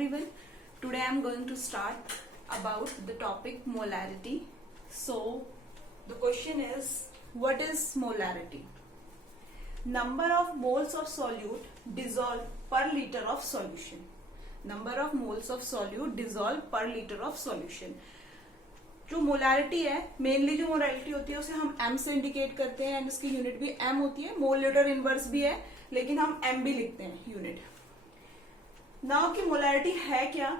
everyone. Today I am going to start about the topic molarity. So the question is, what is molarity? Number of moles of solute dissolved per liter of solution. Number of moles of solute dissolved per liter of solution. जो molarity है, mainly जो molarity होती है उसे हम M से indicate करते हैं एंड उसकी यूनिट भी एम होती है. मोल लीटर इनवर्स भी है लेकिन हम एम भी लिखते हैं यूनिट. नाउ की मोलारिटी है क्या?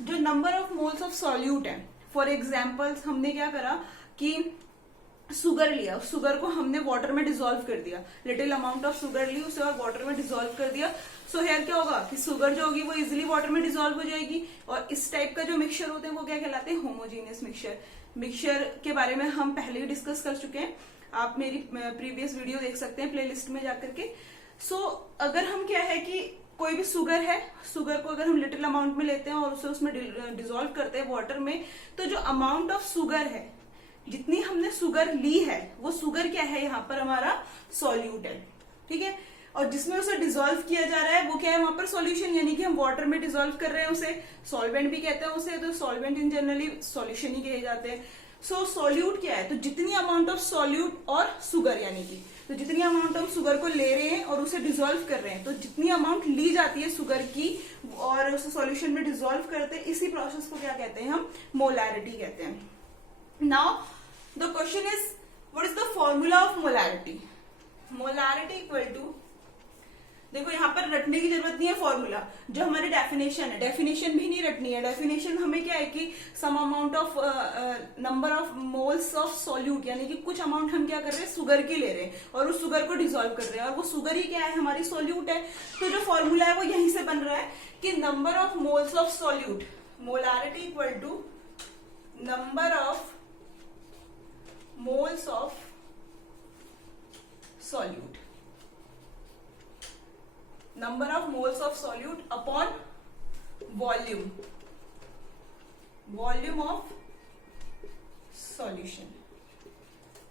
जो number of moles of solute है. फॉर एग्जाम्पल हमने क्या करा कि सुगर लिया, उस सुगर को हमने वाटर में डिसॉल्व कर दिया. लिटिल अमाउंट ऑफ सुगर ली, उसे और वाटर में डिसॉल्व कर दिया. सो हेयर क्या होगा कि सुगर जो होगी वो इजिली वाटर में डिसॉल्व हो जाएगी. और इस टाइप का जो मिक्सचर होते हैं वो क्या कहलाते हैं? Homogeneous mixture. मिक्सचर के बारे में हम पहले ही डिस्कस कर चुके हैं. आप मेरी प्रीवियस वीडियो देख सकते हैं प्लेलिस्ट में जाकर के. सो अगर हम क्या है कि कोई भी सुगर है, सुगर को अगर हम लिटिल अमाउंट में लेते हैं और उसे उसमें डिसॉल्व करते हैं वाटर में, तो जो अमाउंट ऑफ सुगर है, जितनी हमने सुगर ली है, वो सुगर क्या है यहाँ पर हमारा सॉल्यूट है. ठीक है. और जिसमें उसे डिसॉल्व किया जा रहा है वो क्या है वहां पर सॉल्यूशन, यानी कि हम वाटर में डिसॉल्व कर रहे हैं उसे. सॉल्वेंट भी कहते हैं उसे, तो सॉल्वेंट इन जनरली सॉल्यूशन ही कहे जाते हैं. सो सॉल्यूट क्या है? तो जितनी अमाउंट ऑफ सॉल्यूट और सुगर, यानी कि तो जितनी अमाउंट हम सुगर को ले रहे हैं और उसे डिसॉल्व कर रहे हैं, तो जितनी अमाउंट ली जाती है सुगर की और उसे सॉल्यूशन में डिसॉल्व करते हैं, इसी प्रोसेस को क्या कहते हैं? हम मोलैरिटी कहते हैं. Now the question is, what is the formula of molarity? Molarity equal to, देखो यहाँ पर रटने की जरूरत नहीं है फॉर्मूला. जो हमारी डेफिनेशन है, डेफिनेशन भी नहीं रटनी है. डेफिनेशन हमें क्या है कि some amount of number of moles of solute, यानी कि कुछ अमाउंट हम क्या कर रहे हैं सुगर की ले रहे हैं और उस सुगर को डिसॉल्व कर रहे हैं, और वो सुगर ही क्या है? हमारी सॉल्यूट है. तो जो फॉर्मूला है वो यहीं से बन रहा है कि number of moles of solute, molarity equal to number of moles of solute, number of moles of solute upon volume, volume of solution.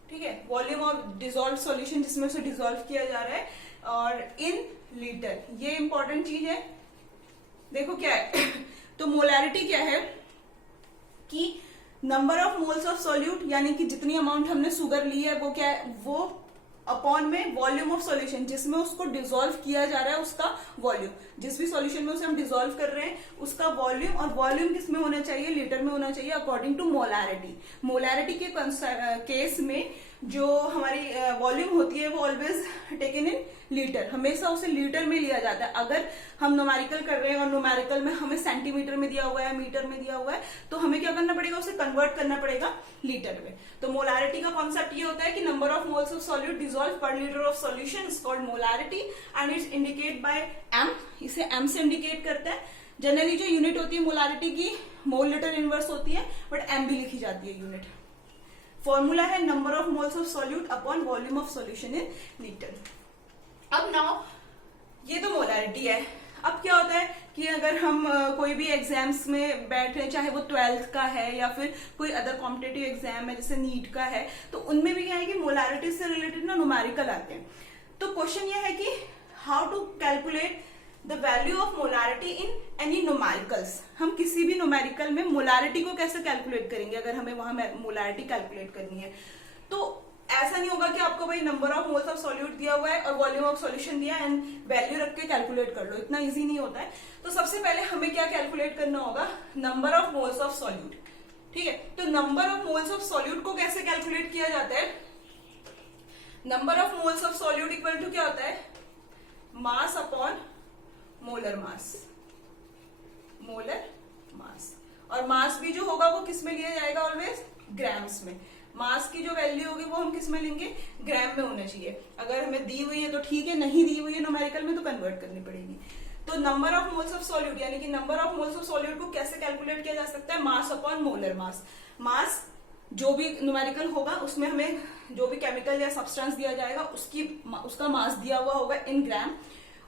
ठीक है. वॉल्यूम ऑफ डिसॉल्व सॉल्यूशन जिसमें उसे डिसॉल्व किया जा रहा है, और इन लीटर. ये इंपॉर्टेंट चीज है. देखो क्या है तो मोलैरिटी क्या है कि number of moles of solute, यानी कि जितनी अमाउंट हमने सुगर ली है वो क्या है, वो अपॉन में वॉल्यूम ऑफ सॉल्यूशन, जिसमें उसको डिसॉल्व किया जा रहा है उसका वॉल्यूम. जिस भी सॉल्यूशन में उसे हम डिसॉल्व कर रहे हैं उसका वॉल्यूम, और वॉल्यूम किस में होना चाहिए? लीटर में होना चाहिए अकॉर्डिंग टू मोलैरिटी. मोलैरिटी के केस में जो हमारी वॉल्यूम होती है वो ऑलवेज टेकन इन लीटर, हमेशा उसे लीटर में लिया जाता है. अगर हम न्यूमेरिकल कर रहे हैं और न्यूमेरिकल में हमें सेंटीमीटर में दिया हुआ है, मीटर में दिया हुआ है, तो हमें क्या करना पड़ेगा? उसे कन्वर्ट करना पड़ेगा लीटर में. तो मोलैरिटी का कॉन्सेप्ट ये होता है कि number of moles of solute dissolve per litre of solution is called molarity and it's indicate by M. इसे एम से इंडिकेट करता है. जनरली जो यूनिट होती है मोलैरिटी की मोल लीटर इनवर्स होती है, बट एम भी लिखी जाती है यूनिट. फॉर्मूला है number of moles of solute upon volume of solution in litre. अब नाउ ये तो मोलैरिटी है. अब क्या होता है कि अगर हम कोई भी एग्जाम्स में बैठे, चाहे वो 12th का है या फिर कोई अदर कॉम्पिटिटिव एग्जाम है जैसे नीट का है, तो उनमें भी क्या है कि मोलैरिटी से रिलेटेड ना न्यूमेरिकल आते हैं. तो क्वेश्चन ये है कि how to calculate the value of molarity in any numericals. हम किसी भी न्यूमेरिकल में मोलैरिटी को कैसे कैलकुलेट करेंगे अगर हमें वहां मोलैरिटी कैलकुलेट करनी है? तो ऐसा नहीं होगा कि आपको भाई number of moles of solute दिया हुआ है और वॉल्यूम ऑफ सॉल्यूशन दिया एंड वैल्यू रख के कैलकुलेट कर लो. इतना इजी नहीं होता है. तो सबसे पहले हमें क्या कैलकुलेट करना होगा? Number of moles of solute. ठीक है. तो number of moles of solute को कैसे कैलकुलेट किया जाता है? Number of moles of solute equal to क्या होता है? Mass upon molar mass. Molar mass. और मास भी जो होगा वो किस में लिया जाएगा? ऑलवेज ग्राम्स में. मास की जो वैल्यू होगी वो हम किस में लेंगे? ग्राम में होना चाहिए. अगर हमें दी हुई है तो ठीक है, नहीं दी हुई है न्यूमेरिकल में तो कन्वर्ट करनी पड़ेगी. तो number of moles of solute, यानी कि number of moles of solute को कैसे कैलकुलेट किया जा सकता है? मास अपॉन मोलर मास. मास जो भी न्यूमेरिकल होगा उसमें हमें जो भी केमिकल या सब्सटेंस दिया जाएगा उसका मास दिया हुआ होगा इन ग्राम.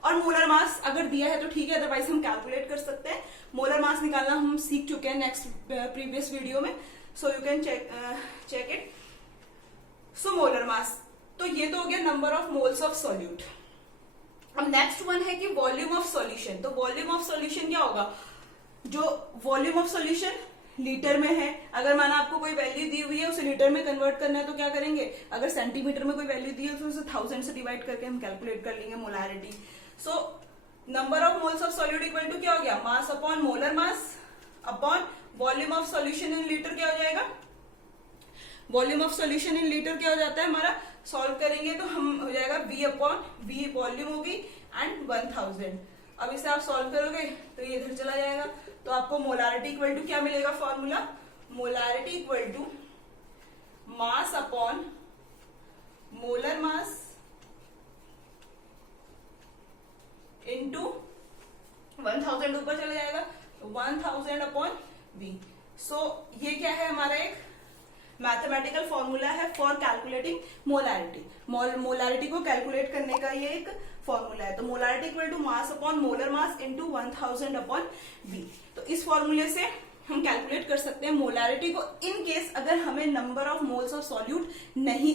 और मोलर मास अगर दिया है तो ठीक है, अदरवाइज हम कैलकुलेट कर सकते हैं. मोलर मास निकालना हम सीख चुके हैं नेक्स्ट प्रीवियस वीडियो में, so you can check it. So molar mass. तो ये तो हो गया number of moles of solute. अब नेक्स्ट वन है कि वॉल्यूम ऑफ सॉल्यूशन. तो वॉल्यूम ऑफ सॉल्यूशन क्या होगा? जो वॉल्यूम ऑफ सॉल्यूशन लीटर में है, अगर माना आपको कोई वैल्यू दी हुई है उसे लीटर में कन्वर्ट करना है तो क्या करेंगे, अगर सेंटीमीटर में कोई वैल्यू दी है तो उसे 1000 से डिवाइड करके हम कैलकुलेट कर लेंगे molarity. So number of moles of solute equal to क्या हो गया, mass upon molar mass upon volume of solution in litre क्या हो जाएगा, volume of solution in litre क्या हो जाता है हमारा, सॉल्व करेंगे तो हम हो जाएगा V अपॉन V वॉल्यूम होगी एंड 1000। अब इसे आप सॉल्व करोगे तो ये इधर चला जाएगा, तो आपको मोलारिटी इक्वल टू क्या मिलेगा formula, molarity equal to mass upon molar mass into 1000 ऊपर चला जाएगा तो 1000 अपॉन V। सो ये क्या है हमारा एक मैथमेटिकल फॉर्मूला है फॉर कैलकुलेटिंग मोलारिटी। मोलारिटी को कैलकुलेट करने का ये एक फॉर्मूला है। तो molarity equal to mass upon molar mass into 1000 upon V। तो इस फॉर्मूले से हम कैलकुलेट कर सकते हैं मोलारिटी को इन केस अगर हमें number of moles of solute नहीं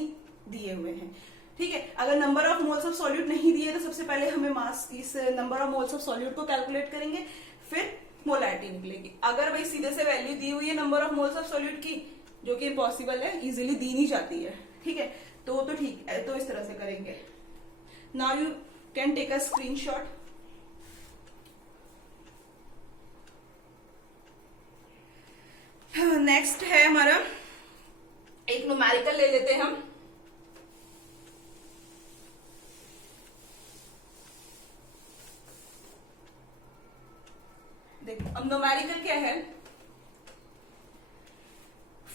दिए हुए हैं। ठीक है, अगर number of moles of solute नहीं दिए तो सबसे पहले हमें मास इस number of moles of solute को कैलकुलेट करेंगे, फिर मोलारिटी निकलेगी। अगर भाई सीधे से वैल्यू दी हुई है number of moles of solute की, जो कि इम्पॉसिबल है, इजीली दी नहीं जाती है, ठीक है, तो ठीक है, तो इस तरह से करेंगे। Now you can take a screenshot. Next है हमारा एक न्यूमेरिकल ले लेते हैं हम। देखो अब न्यूमेरिकल क्या है,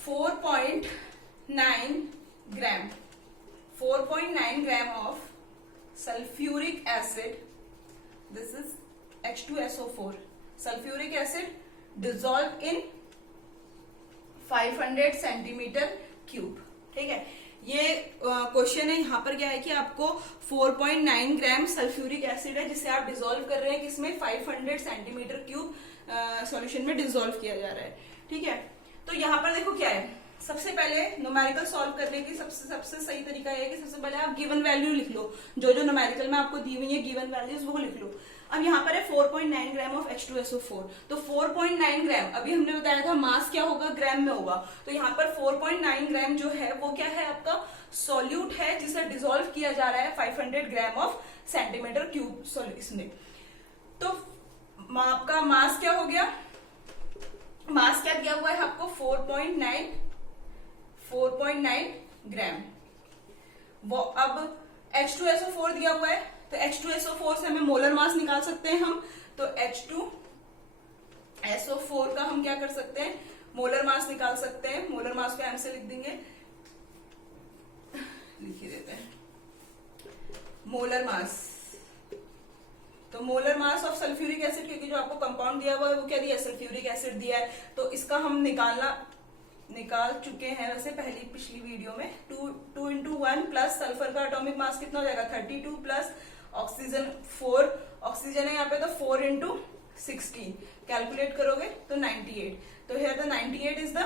4.9 ग्राम 4.9 gram of sulphuric acid, this is H2SO4 sulphuric acid dissolve in 500 centimetre cube. ठीक है, ये क्वेश्चन है, यहाँ पर क्या है कि आपको 4.9 ग्राम सल्फ्यूरिक एसिड है जिसे आप डिसॉल्व कर रहे हैं किसमें, 500 सेंटीमीटर क्यूब सॉल्यूशन में डिसॉल्व किया जा रहा है। ठीक है, तो यहाँ पर देखो क्या है, सबसे पहले न्यूमेरिकल सॉल्व करने की सबसे सही तरीका है कि सबसे पहले आप गिवन वैल्यू लिख लो, जो न्यूमेरिकल में आपको दी हुई है गिवन वैल्यूज वो लिख लो। अब यहाँ पर है 4.9 ग्राम ऑफ H2SO4, तो 4.9 ग्राम अभी हमने बताया था मास क्या होगा, ग्राम में होगा, तो यहाँ पर 4.9 ग्राम जो है वो क्या है, आपका सॉल्यूट है जिसे डिसॉल्व किया जा रहा है 500 gram of centimetre cube solution में। तो आपका मास क्या हो गया, मास क्या दिया हुआ है आपको 4.9 ग्राम। वो अब H2SO4 दिया हुआ है, तो H2SO4 से हमें मोलर मास निकाल सकते हैं हम, तो H2SO4 का हम क्या कर सकते हैं, मोलर मास निकाल सकते हैं। मोलर मास को एम से लिख देंगे, लिख ही देते हैं मोलर मास। तो molar mass of sulphuric acid, क्योंकि जो आपको कंपाउंड दिया हुआ है वो क्या दिया, सल्फ्यूरिक एसिड दिया है, तो इसका हम निकाल चुके हैं वैसे पहली पिछली वीडियो में। 2 into 1 प्लस सल्फर का एटॉमिक मास कितना हो जाएगा 32 प्लस ऑक्सीजन 4, ऑक्सीजन है यहाँ पे तो 4 into 16 कैलकुलेट करोगे तो 98। तो here the 98 is the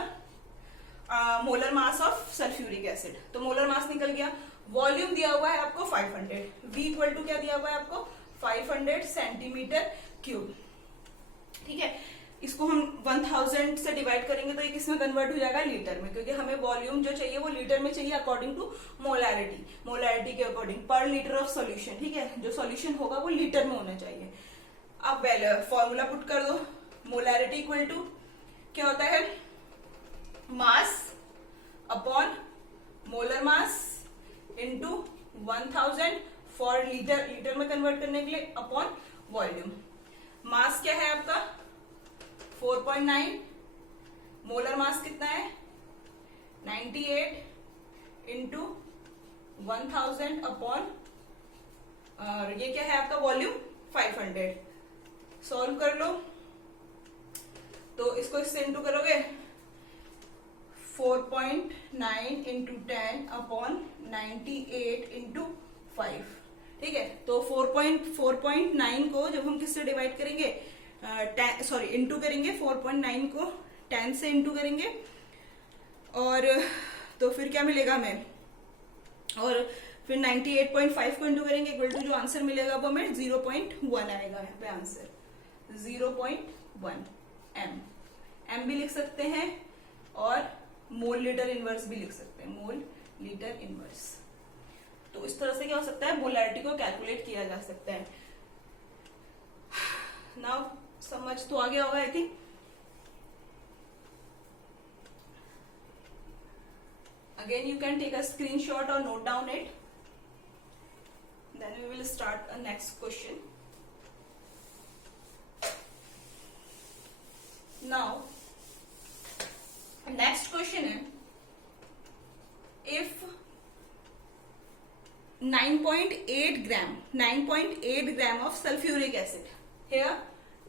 molar mass of sulphuric acid. तो मोलर मास निकल गया। वॉल्यूम दिया हुआ है आपको 500, V इक्वल टू क्या दिया हुआ है आपको 500 सेंटीमीटर क्यूब। ठीक है, इसको हम 1000 से डिवाइड करेंगे तो ये किसमें कन्वर्ट हो जाएगा, लीटर में, क्योंकि हमें वॉल्यूम जो चाहिए वो लीटर में चाहिए अकॉर्डिंग टू मोलैरिटी के अकॉर्डिंग पर लीटर ऑफ सॉल्यूशन। ठीक है, जो सॉल्यूशन होगा वो लीटर में होना चाहिए। अब फॉर्मूला पुट कर दो, मोलैरिटी इक्वल टू क्या होता है, mass upon molar mass into 1000 for litre में कन्वर्ट करने के लिए अपॉन वॉल्यूम। मास क्या है आपका 4.9, मोलर मास कितना है 98 इंटू 1000 अपॉन, और ये क्या है आपका वॉल्यूम 500। सॉल्व कर लो तो इसको इससे इंटू करोगे 4.9 इंटू 10 अपॉन 98 इंटू 5। ठीक है, तो 4.9 को जब हम किससे डिवाइड करेंगे, इंटू करेंगे 4.9 को 10 से इंटू करेंगे, और तो फिर क्या मिलेगा हमें, और फिर 98.5 को इंटू करेंगे, इक्वल टू जो आंसर मिलेगा वो हमें 0.1 आएगा यहाँ पे आंसर 0.1। एम, एम भी लिख सकते हैं और मोल लीटर इनवर्स भी लिख सकते हैं, मोल लीटर इनवर्स। तो इस तरह से क्या हो सकता है, मोलैरिटी को कैलकुलेट किया जा सकता है। नाउ समझ तो आ गया होगा I think. Again you can take a screenshot or note down it. Then we will start a next question. Now, next question is, if 9.8 gram of sulfuric acid, here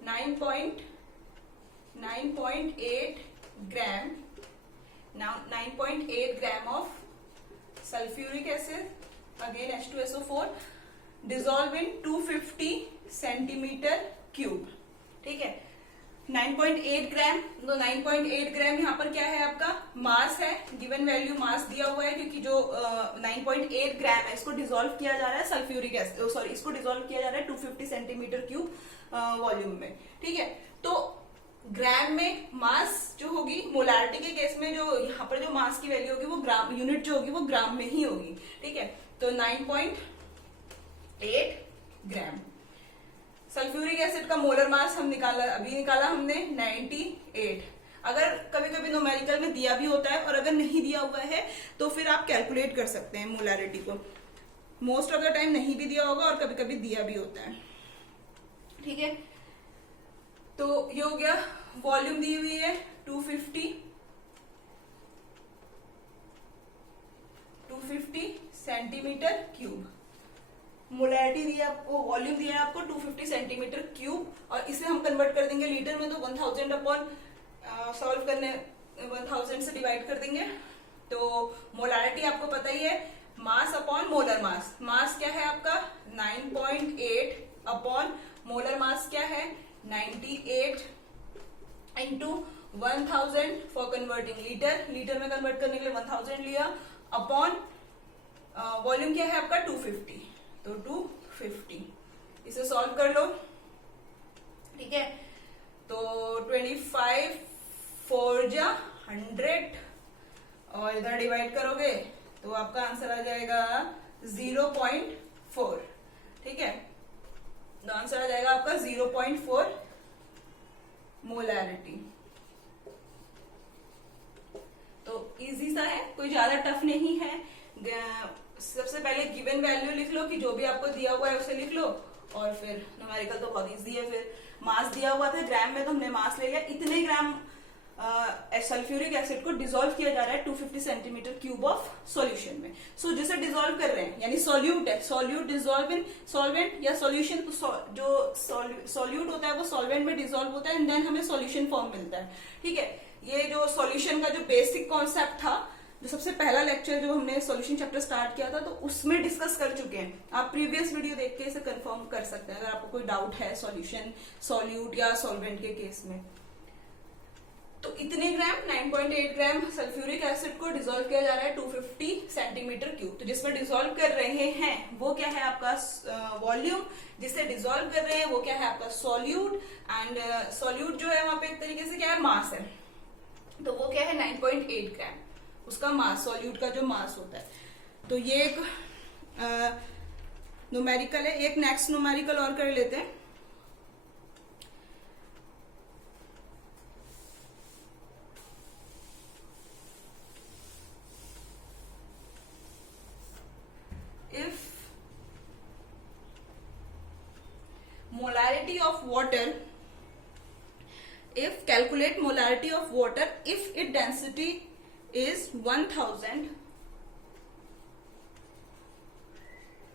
9.8 gram, now 9.8 gram of sulfuric acid, again H2SO4, dissolve in 250 centimeter cube, ठीक है। 9.8 ग्राम, तो 9.8 ग्राम यहाँ पर क्या है, आपका मास है, given value मास दिया हुआ है, क्योंकि जो 9.8 ग्राम है इसको डिसॉल्व किया जा रहा है सल्फ्यूरिक एसिड, सॉरी इसको डिसॉल्व किया जा रहा है 250 सेंटीमीटर क्यूब वॉल्यूम में, ठीक है। तो ग्राम में मास जो होगी, मोलारिटी के केस में जो यहाँ पर जो मास की वैल्यू होगी वो ग्राम, यूनिट जो होगी वो ग्राम में ही होगी, ठीक है। तो 9.8 ग्राम। सल्फ्यूरिक एसिड का मोलर मास हम अभी निकाला हमने 98। अगर कभी कभी न्यूमेरिकल में दिया भी होता है और अगर नहीं दिया हुआ है तो फिर आप कैलकुलेट कर सकते हैं मोलारिटी को। मोस्ट ऑफ द टाइम नहीं भी दिया होगा और कभी कभी दिया भी होता है, ठीक है। तो ये हो गया, वॉल्यूम दी हुई है 250 सेंटीमीटर क्यूब, मोलैरिटी दी है आपको, वॉल्यूम दिया है आपको 250 सेंटीमीटर क्यूब, और इसे हम कन्वर्ट कर देंगे लीटर में, तो 1000 अपॉन सॉल्व करने 1000 से डिवाइड कर देंगे। तो मोलैरिटी आपको पता ही है, मास अपॉन मोलर मास, मास क्या है आपका 9.8 अपॉन मोलर मास क्या है 98 into 1000 for converting litre, litre में कन्वर्ट करने के लिए 1000 लिया, अपॉन वॉल्यूम क्या है आपका 250, तो 250, इसे सॉल्व कर लो, ठीक है। तो 25 4 जा 100 और इधर डिवाइड करोगे तो आपका आंसर आ जाएगा 0.4, ठीक है। तो आंसर आ जाएगा आपका 0.4 मोलैरिटी। तो इजी सा है, कोई ज्यादा टफ नहीं है। सबसे पहले गिवन वैल्यू लिख लो कि जो भी आपको दिया हुआ है उसे लिख लो, और फिर न्यूमेरिकल तो बहुत इजी है। फिर मास दिया हुआ था ग्राम में, तो हमने मास ले लिया, इतने ग्राम सल्फ्यूरिक एसिड को डिसॉल्व किया जा रहा है 250 सेंटीमीटर क्यूब ऑफ सॉल्यूशन में। सो जिसे डिसॉल्व कर रहे हैं यानी सॉल्यूट है, सॉल्यूट डिसॉल्व इन सॉल्वेंट या सॉल्यूशन, तो जो सॉल्यूट होता है वो सॉल्वेंट में डिसॉल्व होता है एंड देन हमें सॉल्यूशन फॉर्म मिलता है, ठीक है। ये जो सॉल्यूशन का जो बेसिक कॉन्सेप्ट था, जो सबसे पहला लेक्चर जो हमने सॉल्यूशन चैप्टर स्टार्ट किया था, तो उसमें डिस्कस कर चुके हैं। आप प्रीवियस वीडियो देख के इसे कंफर्म कर सकते हैं अगर आपको कोई डाउट है सॉल्यूशन, सॉल्यूट या सॉल्वेंट के केस में। तो इतने ग्राम 9.8 ग्राम सल्फ्यूरिक एसिड को डिसॉल्व किया जा रहा है 250 सेंटीमीटर क्यूब। तो जिसमें डिसॉल्व कर रहे हैं वो क्या है आपका वॉल्यूम, जिसे डिसॉल्व कर रहे हैं वो क्या है आपका सॉल्यूट, एंड सॉल्यूट जो है वहां पे एक तरीके से क्या है मास है, तो वो क्या है 9.8 ग्राम उसका मास, सॉल्यूट का जो मास होता है। तो ये एक न्यूमेरिकल है। एक नेक्स्ट न्यूमेरिकल और कर लेते हैं। If molarity of water, if calculate molarity of water if its density is 1000,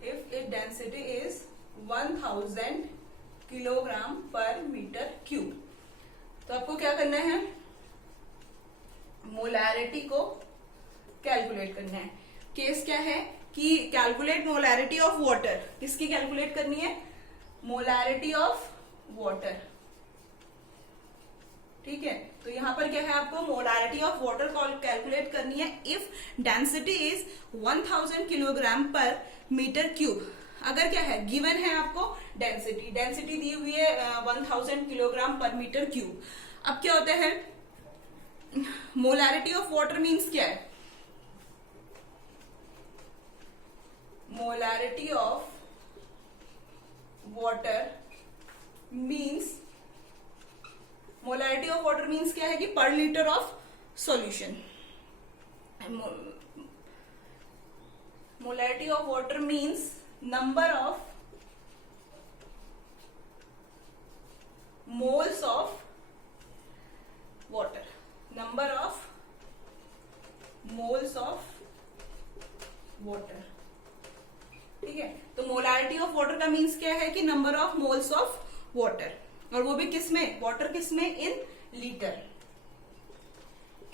if its density is 1000 kilogram पर मीटर क्यूब। तो आपको क्या करना है, मोलैरिटी को कैलकुलेट करना है। केस क्या है कि कैलकुलेट मोलैरिटी ऑफ वाटर, किसकी कैलकुलेट करनी है, मोलैरिटी ऑफ वाटर, ठीक है। तो यहां पर क्या है आपको मोलैरिटी ऑफ वाटर कैलकुलेट करनी है इफ डेंसिटी इज 1000 किलोग्राम पर मीटर क्यूब। अगर क्या है गिवन है आपको डेंसिटी दी हुई है 1000 किलोग्राम पर मीटर क्यूब। अब क्या होता है, मोलैरिटी ऑफ वाटर मीन्स क्या है, molarity of water means, molarity of water means क्या है कि पर litre of solution, molarity of water means number of moles of water, number of moles of water, ठीक है। तो मोलैरिटी ऑफ वाटर का मीन्स क्या है कि number of moles of water, और वो भी किसमें, वाटर किसमें, इन लीटर,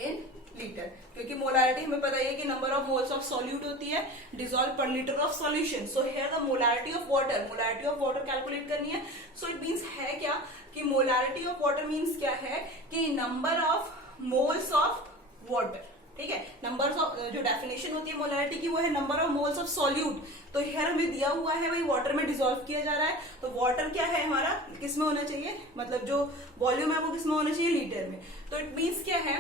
इन लीटर, क्योंकि मोलैरिटी हमें पता है कि number of moles of solute होती है dissolve per litre of solution. So here the molarity of water, molarity of water calculate करनी है। सो इट मीन्स है क्या कि मोलैरिटी ऑफ वाटर मीन्स क्या है कि number of moles of water, ठीक है। नंबर ऑफ, जो डेफिनेशन होती है मोलैरिटी की वो है number of moles of solute. तो हियर हमें दिया हुआ है भाई वाटर में डिसॉल्व किया जा रहा है, तो वाटर क्या है हमारा किसमें होना चाहिए, मतलब जो वॉल्यूम है वो किसमें होना चाहिए, लीटर में। तो इट मीन्स क्या है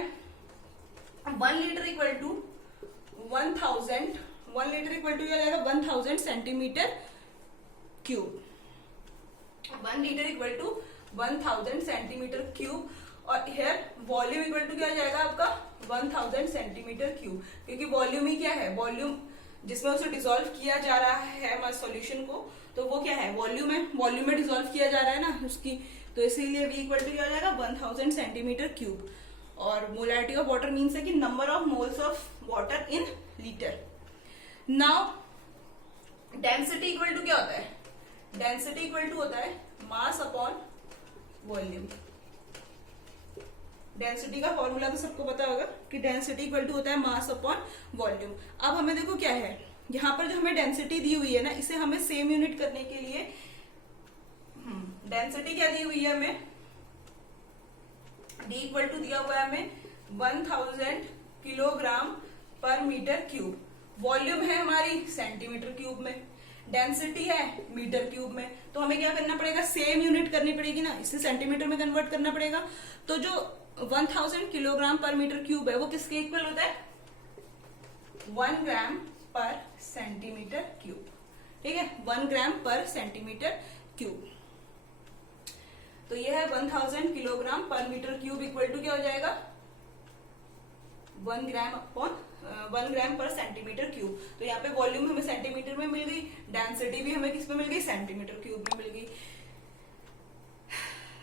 1 litre equal to 1000, 1 litre equal to क्या जाएगा 1000 centimetre cube, 1 litre equal to 1000 centimetre cube, और हेयर वॉल्यूम इक्वल टू क्या जाएगा आपका 1000 सेंटीमीटर क्यूब, क्योंकि वॉल्यूम ही क्या है, वॉल्यूम जिसमें उसे डिसॉल्व किया जा रहा है हमारे सॉल्यूशन को, तो वो क्या है, वॉल्यूम है, वॉल्यूम में डिसॉल्व किया जा रहा है ना उसकी, तो इसीलिए v इक्वल टू क्या हो जाएगा 1000 सेंटीमीटर क्यूब। और मोलैरिटी ऑफ वाटर मीन्स है कि number of moles of water in litre. Now density equal to क्या होता है, डेंसिटी इक्वल टू होता है मास अपॉन वॉल्यूम। डेंसिटी का फॉर्मूला तो सबको पता होगा कि डेंसिटी इक्वल टू होता है मास अपॉन वॉल्यूम। अब हमें देखो क्या है, यहाँ पर जो हमें डेंसिटी दी हुई है ना, इसे हमें सेम यूनिट करने के लिए डेंसिटी क्या दी हुई है हमें, D इक्वल टू दिया हुआ है हमें 1000 किलोग्राम पर मीटर क्यूब, वॉल्यूम है हमारी सेंटीमीटर क्यूब में, डेंसिटी है मीटर क्यूब में, तो हमें क्या करना पड़ेगा, सेम यूनिट करनी पड़ेगी ना, इसे सेंटीमीटर में कन्वर्ट करना पड़ेगा। तो जो 1000 किलोग्राम पर मीटर क्यूब है वो किसके इक्वल होता है, 1 ग्राम पर सेंटीमीटर क्यूब, ठीक है, 1 ग्राम पर सेंटीमीटर क्यूब। तो यह है 1000 किलोग्राम पर मीटर क्यूब इक्वल टू क्या हो जाएगा 1 ग्राम अपॉन 1 ग्राम पर सेंटीमीटर क्यूब। तो यहाँ पे वॉल्यूम हमें सेंटीमीटर में मिल गई, डेंसिटी भी हमें किसमें मिल गई, सेंटीमीटर क्यूब में मिल गई।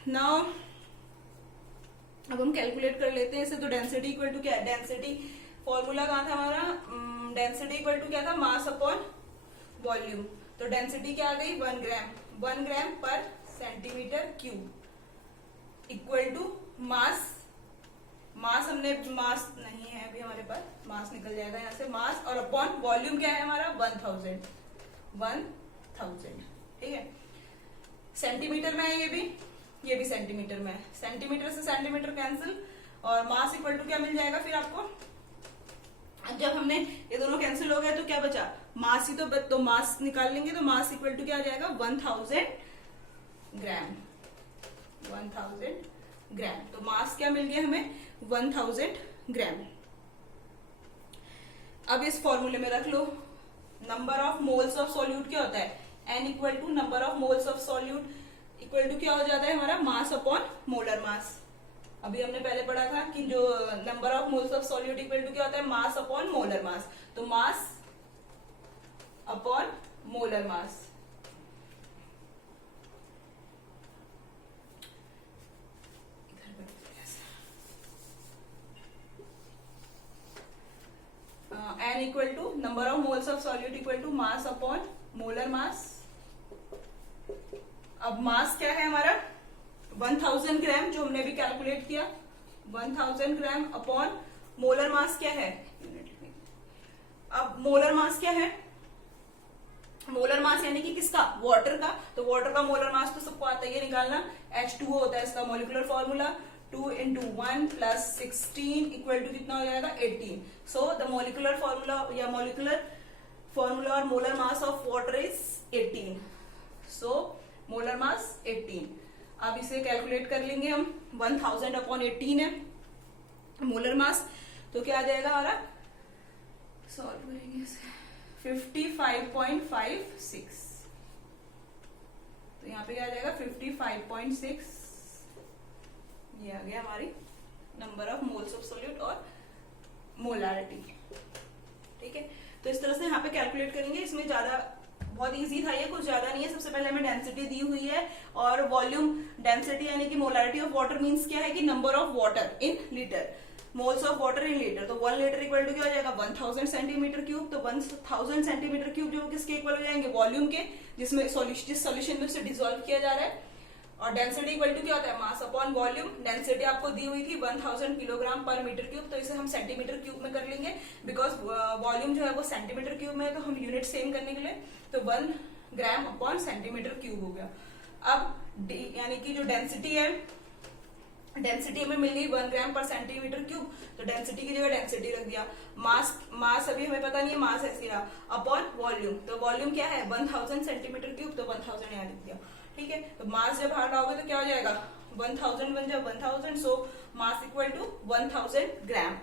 नाउ अब हम कैलकुलेट कर लेते हैं इसे। तो डेंसिटी इक्वल टू क्या है, डेंसिटी फॉर्मूला कहाँ था हमारा, डेंसिटी इक्वल टू क्या था, मास अपॉन वॉल्यूम। तो डेंसिटी क्या आ गई 1 ग्राम, 1 ग्राम पर centimetre cube equal to mass, mass हमने, मास नहीं है अभी हमारे पास, मास निकल जाएगा यहाँ से, मास और अपॉन वॉल्यूम क्या है हमारा 1000, ठीक है। सेंटीमीटर में है ये भी सेंटीमीटर में है, सेंटीमीटर से सेंटीमीटर कैंसिल, और मास इक्वल टू क्या मिल जाएगा फिर आपको, जब हमने ये दोनों कैंसिल हो गए तो क्या बचा, मास ही तो मास निकाल लेंगे, तो मास इक्वल टू क्या आ जाएगा 1000 ग्राम, 1000 ग्राम। तो मास क्या मिल गया हमें 1000 ग्राम। अब इस फॉर्मूले में रख लो, number of moles of solute क्या होता है, n equal to number of moles of solute equal to क्या हो जाता है हमारा, मास अपॉन मोलर मास। अभी हमने पहले पढ़ा था कि जो number of moles of solute equal to क्या होता है, मास अपॉन मोलर मास। तो mass upon molar mass, n equal to number of moles of solute equal to mass upon molar mass. अब मास क्या है हमारा 1000 ग्राम, जो हमने भी कैलकुलेट किया, 1000 ग्राम अपॉन मोलर मास क्या है, अब मोलर मास क्या है, मोलर मास यानी कि किसका, वाटर का। तो वाटर का मोलर मास तो सबको आता है निकालना, H2O होता है इसका molecular formula, 2 into 1 plus 16 equal to कितना हो जाएगा 18। सो द मॉलिक्यूलर फॉर्मूला या मॉलिक्यूलर फॉर्मूला और molar mass of water is 18। So molar mass 18। अब इसे कैलकुलेट कर लेंगे हम, 1000 अपॉन 18 है मोलर मास, तो क्या आ जाएगा हमारा, सॉल्व करेंगे इसे, 55.56, तो यहाँ पे क्या आ जाएगा 55.6, ये आ गया हमारी number of moles of solute और मोलारिटी। ठीक है, तो इस तरह से यहाँ पे कैलकुलेट करेंगे। इसमें ज्यादा बहुत इजी था, ये कुछ ज्यादा नहीं है। सबसे पहले हमें डेंसिटी दी हुई है और वॉल्यूम डेंसिटी यानी कि मोलारिटी ऑफ वाटर मींस क्या है कि number of water in litre, moles of water in litre. तो 1 लीटर इक्वल टू क्या हो जाएगा 1000 सेंटीमीटर क्यूब। तो 1000 सेंटीमीटर क्यूब जो किसके इक्वल हो जाएंगे, वॉल्यूम के, जिसमें जिस सॉल्यूशन में उसे डिसॉल्व किया जा रहा है। और डेंसिटी इक्वल टू क्या होता है, मास अपॉन वॉल्यूम। डेंसिटी आपको दी हुई थी 1000 किलोग्राम पर मीटर क्यूब, तो इसे हम सेंटीमीटर क्यूब में कर लेंगे बिकॉज वॉल्यूम जो है वो सेंटीमीटर क्यूब में है, तो हम यूनिट सेम करने के लिए तो 1 ग्राम अपॉन सेंटीमीटर क्यूब हो गया। अब यानी कि जो डेंसिटी है, डेंसिटी हमें मिल गई 1 ग्राम पर सेंटीमीटर क्यूब, तो डेंसिटी की जगह डेंसिटी रख दिया। मास अभी हमें पता नहीं है, मास ऐसे रहा, अपॉन वॉल्यूम, तो वॉल्यूम क्या है 1000 सेंटीमीटर क्यूब, तो 1000 यहाँ लिख दिया। ठीक है, तो मास जब बाहर लाओगे तो क्या हो जाएगा 1000 बन जाए 1000, so mass equal to 1000 gram.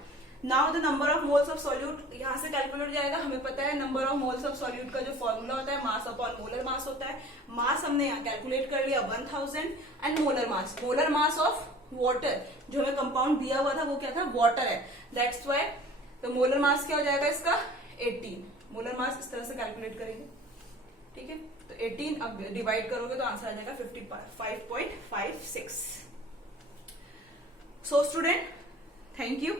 Now the number of moles of solute यहाँ से कैलकुलेट हो जाएगा। हमें पता है number of moles of solute का जो फॉर्मूला होता है मास अपॉन मोलर मास होता है। मास हमने यहाँ कैलकुलेट कर लिया 1000 and molar mass of water, जो हमें कंपाउंड दिया हुआ था वो क्या था, वाटर है, दैट्स वाई। तो मोलर मास क्या हो जाएगा इसका 18, मोलर मास इस तरह से कैलकुलेट करेंगे। ठीक है, तो 18 अब डिवाइड करोगे तो आंसर आ जाएगा 55.56। So student, thank you.